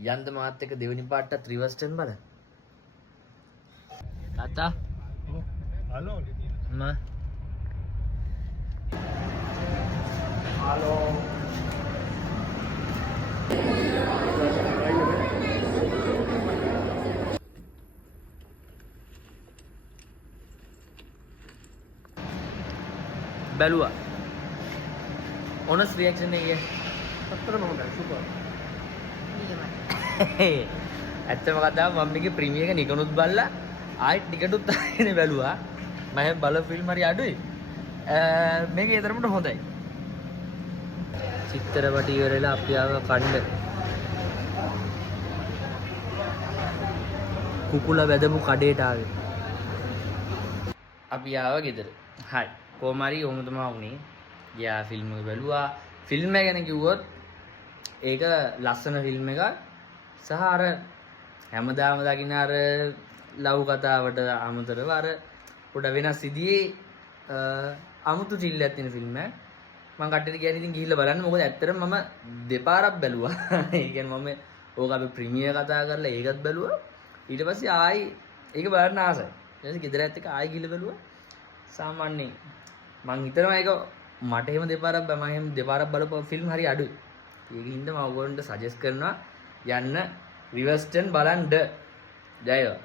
යන්ද මාත් එක්ක දෙවෙනි පාටත් රිවර්ස් ටර්න් බලන්න. තාත්තා. හලෝ. අම්මා. හලෝ. බැලුවා. honest reaction එක. අත්‍තරම හොඳයි සුපර්. ඇත්තම කතාව මම මේකේ ප්‍රීමියර් එක නිකනුත් බලලා ආයෙත් ටිකටුත් අරගෙන බැලුවා. මම බල ෆිල්ම් හරි අඩුයි. මේකේ ඊතරමට හොඳයි. චිත්‍රපටි ඉවරලා අපි ආව කණ්ඩ. කුකුලා වැදපු කඩේට ආවේ. අපි ආව ගෙදර. හරි. කොහොම හරි ඔහොම තමයි වුනේ. ගියා ෆිල්ම් එක බැලුවා. ෆිල්ම් එක ගැන කිව්වොත් ඒක ලස්සන ෆිල්ම් එකක්. සහ අර හැමදාම දකින්න අර ලව් කතාවට අමතරව අර පොඩ වෙනස් විදිහේ අමුතු චිල්ල එකක් තියෙන ෆිල්ම් එකක්. මම කට්ටියට කියන්නේ ඉතින් ගිහිල්ලා බලන්න. මොකද ඇත්තටම මම දෙපාරක් බැලුවා. ඒ කියන්නේ මම ඕක අපි ප්‍රීමියර් කතා කරලා ඒකත් බැලුවා. ඊට පස්සේ ආයි ඒක බලන්න ආසයි. ඊට පස්සේ ගෙදර ඇත්ත එක ආයි ගිහිල්ලා බැලුවා. සාමාන්‍යයෙන් මං හිතනවා ඒක මට එහෙම දෙපාරක් බලපුව ෆිල්ම් හරි අඩුයි. ඒකින්ද මම ඔයගොල්ලන්ට සජෙස්ට් කරනවා යන්න රිවර්ස් ටර්න් බලන්න. ජය වේවා.